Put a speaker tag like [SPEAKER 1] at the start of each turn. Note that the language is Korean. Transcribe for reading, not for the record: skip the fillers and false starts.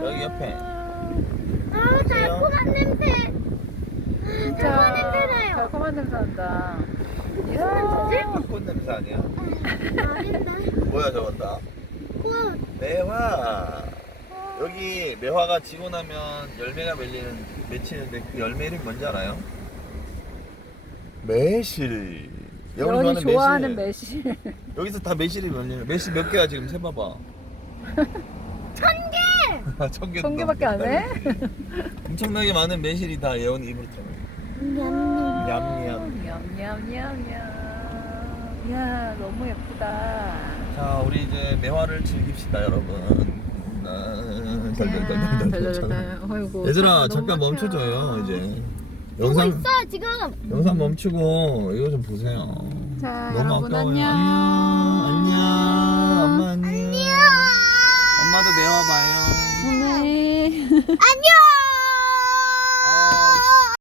[SPEAKER 1] 여기 옆에.
[SPEAKER 2] 아, 달콤한 냄새.
[SPEAKER 3] 진짜
[SPEAKER 2] 달콤한 냄새 나요.
[SPEAKER 3] 달콤한 냄새 난다.
[SPEAKER 2] 무슨
[SPEAKER 3] 이야.
[SPEAKER 2] 냄새지?
[SPEAKER 1] 꽃 냄새 아니야?
[SPEAKER 2] 아닌데.
[SPEAKER 1] 뭐야 저건 다?
[SPEAKER 2] 우와.
[SPEAKER 1] 매화. 여기 매화가 지고 나면 열매가 맺히는데 그 열매 이름이 뭔지 알아요? 매실.
[SPEAKER 3] 여운이 좋아하는 매실.
[SPEAKER 1] 여기서 다 매실이 열리는. 매실 몇 개야 지금 세봐봐.
[SPEAKER 2] 1000개.
[SPEAKER 1] 1000개.
[SPEAKER 3] 1000개밖에 안 해?
[SPEAKER 1] 엄청나게 많은 매실이 다 예원이 입으로 들어가. 냠냠.
[SPEAKER 3] 냠냠냠냠. 이야, 너무 예쁘다.
[SPEAKER 1] 자, 우리 이제 매화를 즐깁시다, 여러분.
[SPEAKER 3] 아이고,
[SPEAKER 1] 얘들아,
[SPEAKER 3] 차가 너무
[SPEAKER 1] 잠깐
[SPEAKER 3] 막혀.
[SPEAKER 1] 멈춰줘요, 이제.
[SPEAKER 2] 보고
[SPEAKER 1] 영상
[SPEAKER 2] 있어 지금.
[SPEAKER 1] 영상 멈추고 이거 좀 보세요.
[SPEAKER 3] 자,
[SPEAKER 1] 너무
[SPEAKER 3] 여러분
[SPEAKER 1] 아까워요.
[SPEAKER 3] 안녕.
[SPEAKER 1] 안녕. 엄마 안녕. 엄마도 매화 봐요.
[SPEAKER 3] 네.
[SPEAKER 2] 안녕.